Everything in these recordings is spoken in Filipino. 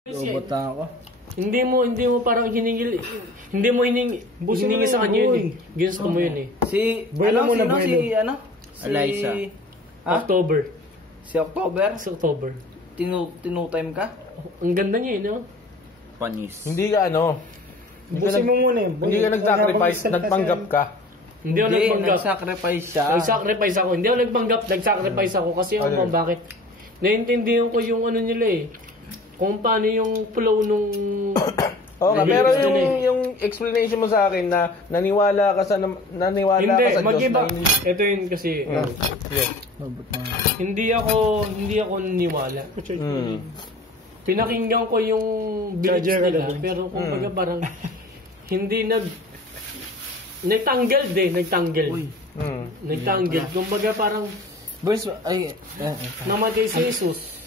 Robot na ako. Hindi mo parang hiningil, hindi mo hiningi sa kanya yun eh. Ginusto mo yun eh. Si, Bueno mo na, si, ano? Si, Eliza. October. Si October? Sa October. Tinutime ka? Ang ganda niya eh, no? Panis. Hindi ka Busin mo muna eh. Hindi ka nag-sacrifice, nagpanggap ka. Hindi ako nagpanggap. Nag-sacrifice siya. Nag-sacrifice ako. Hindi ako nagpanggap, nag-sacrifice ako. Kasi ako bakit? Naiintindihan ko yung ano nila eh. Kung paano yung flow nung... Okay, pero yung explanation mo sa akin na naniwala ka sa Diyos. Mag-iba. Ito yun kasi. Hindi ako naniwala. Pinakinggan ko yung beliefs nila. Pero kumbaga parang hindi nagtanggal. Nagtanggal. Kumbaga parang namatay si Jesus.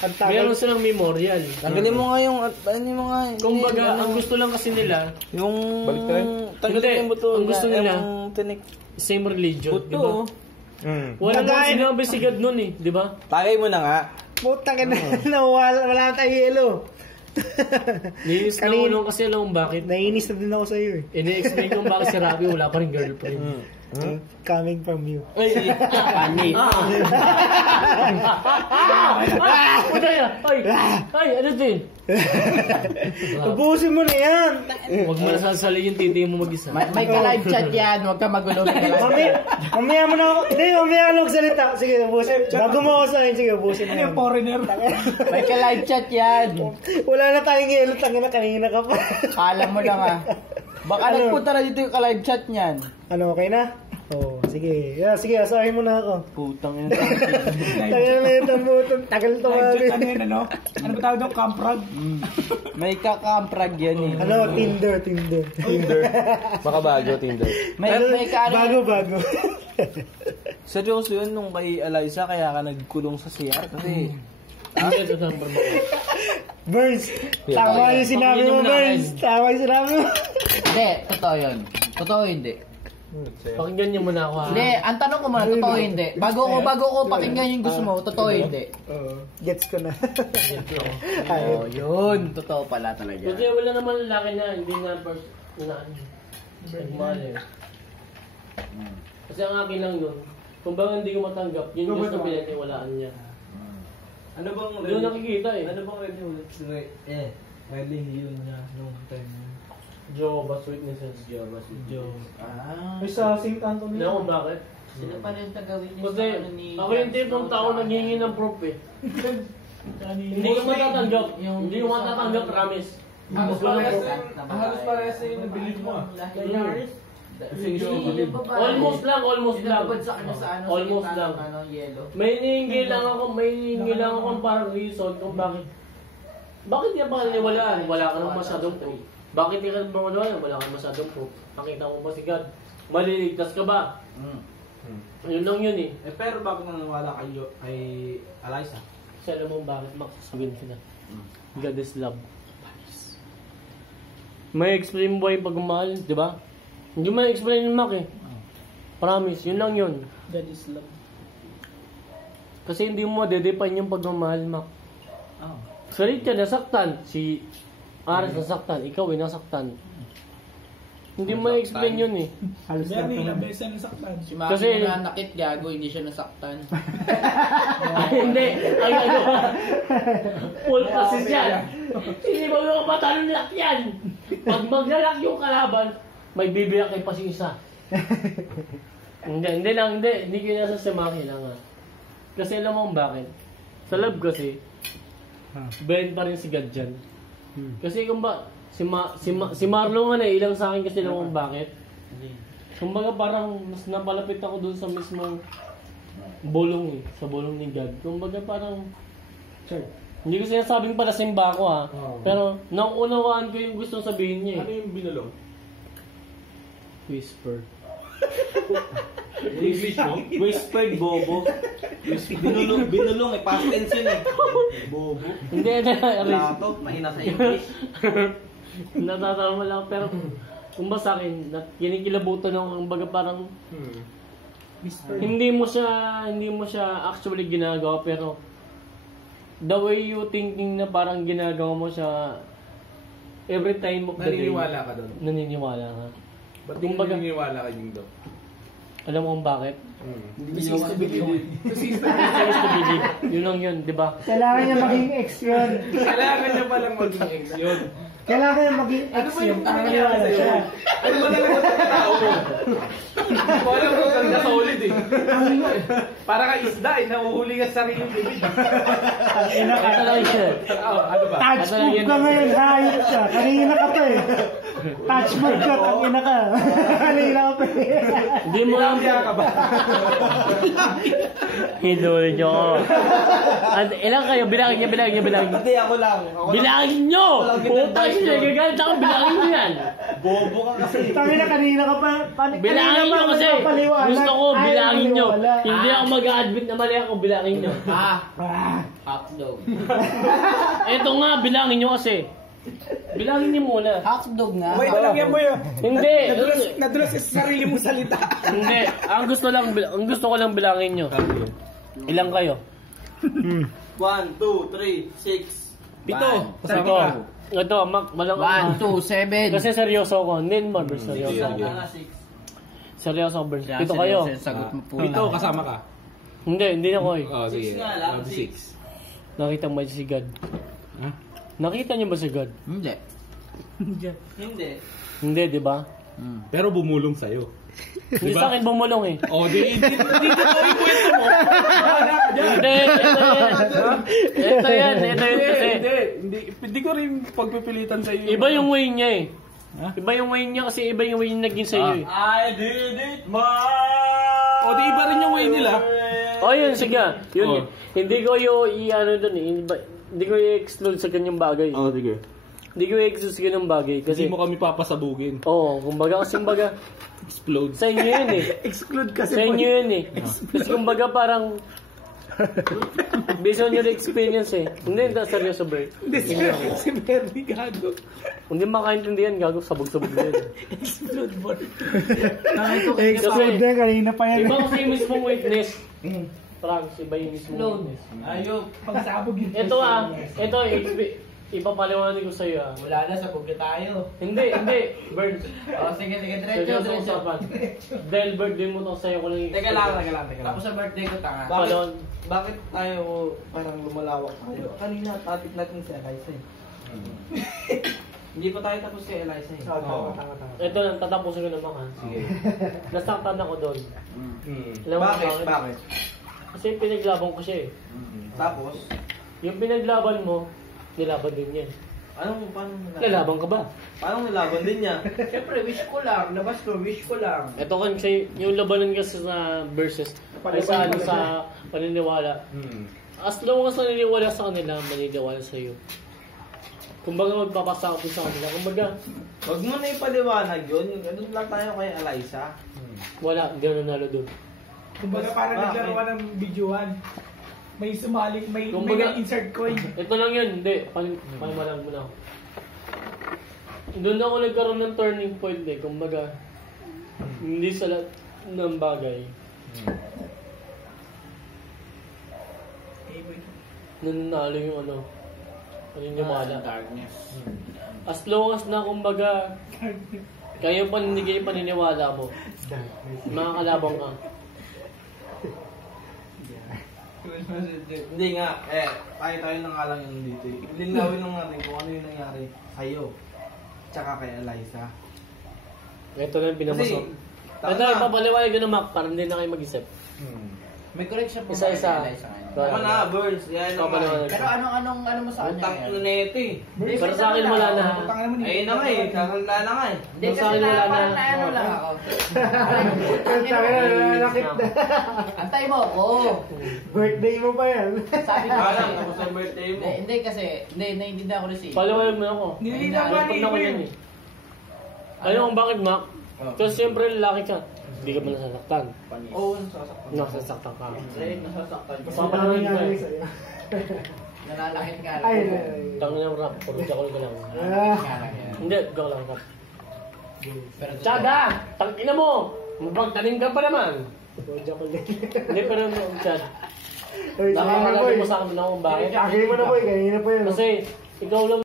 Meron silang memorial. Tanggalin mo nga yung... Kumbaga, ang gusto lang kasi nila... Yung... Tanggalin yung buto. Ang gusto nila... Same religion, di ba? Wala naman sinabi si God nun eh, di ba? Tagay mo na nga. Putang na, wala tayo yelo. Nainis na ulo kasi alam mo bakit? Nainis na din ako sa'yo eh. Ini-explain ko bakit si Rafi wala pa rin girlfriend. Coming from you. Ay, panik. Ay, ano din? Ubusin mo na yan. Huwag mo nasasali yung titi mo mag-isa. May ka-live chat yan. Huwag ka magulo. Mamaya mo na ako. Hindi, mamaya ka magsalita. Sige, ubusin. Bago mo ako sa akin, sige, ubusin mo. Ano foreigner? May ka-live chat yan. Wala na tayong yelo. Tangina, kanina ka pa. Alam mo lang ah. Baka nagpunta na dito yung ka-live chat niyan. Ano, okay na? Oo, sige. Yeah, sige, asahin mo na ako. Putang ina. Tagal na ito, putang. Tagal to mali. Ano ba tawag doon? Camprag? May ka-camprag yan eh. Ano, Tinder. Makabago, Tinder. May ka-ano. Bago. Seryoso yun nung kay Eliza kaya ka nagkulong sa CR kasi... Hindi, ito number mo. Burns, tama yung sinabi mo, Burns. Tama yung sinabi mo. Hindi, totoo yun. Totoo hindi. Pakinggan niyo muna ako ha. Hindi, ang tanong ko muna, totoo hindi. Bago ko pakinggan yung gusto mo, totoo hindi. Gets ko na. Oh, yun. Totoo pala talaga. Kasi wala naman lalaki na hindi na first nagmahal eh. Kasi ang akin lang yun, kung bang hindi ko matanggap, yun gusto na pinagtiwalaan niya. Ano bang Doon nakikita eh. Ano bang religion niya nung time niya? Jehovah's Witnesses. May sa St. Anthony. Hindi ako bakit? Sila pa rin tagawin niya Kasi ako yung tipong tao naghihingi ng proof eh. Hindi ko matatanggap. Hindi ko matatanggap, promise. Halos parehas na yung nabilib mo ah. Almost lang. Almost lang. May hinihingi lang ako parang reason kung bakit niya pa niwalaan? Wala ka nang masyadong proof. Bakit di ka maniwala? Wala kang masyadong proof. Nakita mo pa si God. Maliligtas ka ba? Yun lang yun eh. Pero bakit nanawala kay Eliza? Kasi alam mo bakit maksasabihin sila. God is love. May explain mo yung pagmamahal, di ba? Hindi mo explain yung Mac eh. Promise, yun lang yun. God is love. Kasi hindi mo ma-define yung pagmamahal, Mac. Salit ka, nasaktan. Si Ares nasaktan, ikaw ay nasaktan. Hindi mo ma-explain yun eh. Halos na Yan, ilang beses na nasaktan. Si Maki Kasi- na nakit gago, hindi siya nasaktan. Hindi, ang ano. Full process yan. Hindi mo yung patalon lock yan. Pag maglalak yung kalaban, may bibiyak kay pa si isa. Hindi ko nasa si Maki lang ha. Kasi alam mo kung bakit. Sa love kasi, Ben pa rin si God dyan. Kasi kung ba, si Marlo nga na ilang sa akin kasi alam kung bakit. Kumbaga parang mas napalapit ako dun sa mismong bulong eh, sa bulong ni God. Kumbaga parang, hindi ko sinasabing pala simba ako ha, pero naunawaan ko yung gustong sabihin niya eh. Ano yung binulong? Whisper. English mo? Whispered, bobo. Binulong eh, past tense yun eh. Bobo. Hindi, Lato, mahina sa English. natatawa lang, pero kung ba sa akin, kinikilabutan ako, kumbaga parang hindi mo siya actually ginagawa, pero the way you thinking na parang ginagawa mo siya every time of the day. Naniniwala ka doon? Naniniwala ka. Ba't di ka naniniwala kay Dingdong? Alam mo kung bakit? Hindi to believe. Choose to believe. Yun lang yun, di ba? Kailangan niya maging ex yun. Kailangan niya palang maging ex yun. Kailangan niya maging ex yun. Nangyayari siya. Ano ba talaga sa tao mo? Hindi ko alam kung saan ka solid eh. Para ka isda eh, nahuhuli ka sa sarili yung bibig. Ito lang siya. Ano ba? Touch move ka ngayon, hayop siya. Kanina ka pa eh. Touch move ka, tangina ka. Kanina ka pa eh. Hindi mo lang ka ba? Hinuli nyo ko. Ilang kayo? Bilangin niya. Hindi, ako lang. Bilangin nyo! Putang siya, gagalit ako. Bilangin nyo yan. Bobo ka kasi. Tangina, kanina ka pa. Bilangin nyo kasi. Gusto ko, bilangin nyo. Hindi ako mag-admit na mali ako. Bilangin nyo. Hotdog. Ito nga, bilangin nyo kasi. Bilangin niyo muna. Hotdog nga. Wait, talagyan mo yun. Hindi. Nadulas sa sarili mong salita. Hindi. Ang gusto ko lang bilangin nyo. Ilang kayo? 1, 2, 3, 6. Ito, malang 1, 2, 7. Kasi seryoso ako. Hindi mo, seryoso ako. Seryoso ako, Bert. Pito kayo. Sagot mo po. Ito, kasama ka. Hindi ako eh. Oh, sige. 6. Nakita mo ba si God? Nakita niyo ba si God? Hindi. Hindi, di ba? Pero bumulong sa'yo. Hindi sa akin bumulong eh. Oh, di totoo yung kwento mo. Hindi, ito yan kasi. Hindi ko rin pagpipilitan sa iyo. Iba yung way niya eh. Iba yung way niya kasi iba yung way niya naging sa'yo eh. I did it my O, di iba rin yung way nila. Oh, yun, sige. Yun, hindi ko i-ano dun eh. Hindi ko i-exclude sa kanyang bagay. Oh, sige. Hindi ko i-exclude sa kanyang bagay. Kasi, Hindi mo kami papasabugin. oo, kumbaga Explode. sa inyo yun eh. Exclude kasi Sa inyo yun eh. Kasi kumbaga parang, based on your experience eh. Hindi, seryoso bro. Hindi, si Bernie gago. Hindi makaintindihan, gago, sabog-sabog na yun. Exclude mo. Explode din, kanina pa yan. Iba kasi yung mismong witness. Frank, iba yung mismong witness. Ayok. Pagsabog yun. Ito, ipapaliwanag ko sa'yo ah. Wala na, sabog na tayo. Hindi, Bird. Sige, Seryoso usapan. Dahil birthday mo to sa'yo ko lang Teka lang. Tapos sa birthday ko, tanga. Bakit tayo parang lumalawak tayo? Kanina topic natin si Eliza eh. Hindi pa tayo tapos kay Eliza eh. Tama. Ito, tatapusin ko naman ha. Sige. Nasaktan ako doon. Alam mo Bakit? Kasi pinaglaban ko siya eh. Tapos? Yung pinaglaban mo, nilaban din niya. Paano nilaban? Lalaban ka ba? Paano nilaban din niya? Siyempre, wish ko lang. Labas ko, wish ko lang. Ito kasi, yung labanan kasi sa versus, ay sa paniniwala. As long as naniniwala sa kanila, maniniwala sa iyo. Kumbaga magpapasakot sa kanila. Kumbaga, Huwag mo na ipaliwanag yun. Ganun lang tayo kay Eliza. wala, hindi ako nanalo doon. Kumbaga parang naglaro ng videoan. May sumalik, may Kumbaga- insert coin. Ito lang yun, hindi. Panimalang mo na ako. Doon ako nagkaroon ng turning point eh. Kumbaga, hindi sa lahat ng bagay. Nanalo yung paniniwala. Darkness. As long as na kumbaga, kayo paninigay yung paniniwala mo, makakalabang ka. Hindi nga, tayo na nga lang yun dito. Linawin lang natin kung ano yung nangyari sa'yo. Tsaka kay Eliza. Ito na yung pinamasok. Kasi, Ito, ipapaliwanag ko na Mac para hindi na kayo mag-isip. May correction po Isa-isa. Tama na, Burns. Yan ang Papaliwanag Pero ko. anong mo sa Utang kanya? ino neto eh. Para sa akin wala na. Tangin naman Ayun na nga eh, kakanta na nga eh. Hindi Sa kasi akin wala na. parang ano lang ako. Nakit na. Antay mo ako. Birthday mo pa yan. Sabi ko kasi. Parang tapos ang birthday mo. Hindi kasi, naiintindihan ko rin si. Paliwanag mo na ako. Nilinawan Pag na ko yan eh. Alam mo bakit Mac? Kasi siyempre lalaki ka. Hindi ka ba nasasaktan? Oo, nasasaktan. Nasasaktan ka. Nasasaktan. Papaliwanag ko eh. Nalalakit nga lang. Ay. Tangin ng rap, puro jakol ka lang. Nalalakit nga lang yan. Hindi, ikaw lang rap. Pero Tsada! Tangina mo! Magpagtanim ka pa naman! Joke ulit. Hindi, pero Chad. Uy, sige na, boy. Nakakalala mo sa amin ako kung bakit. Sige mo na, boy. Kanina pa yun. Kasi, ikaw lang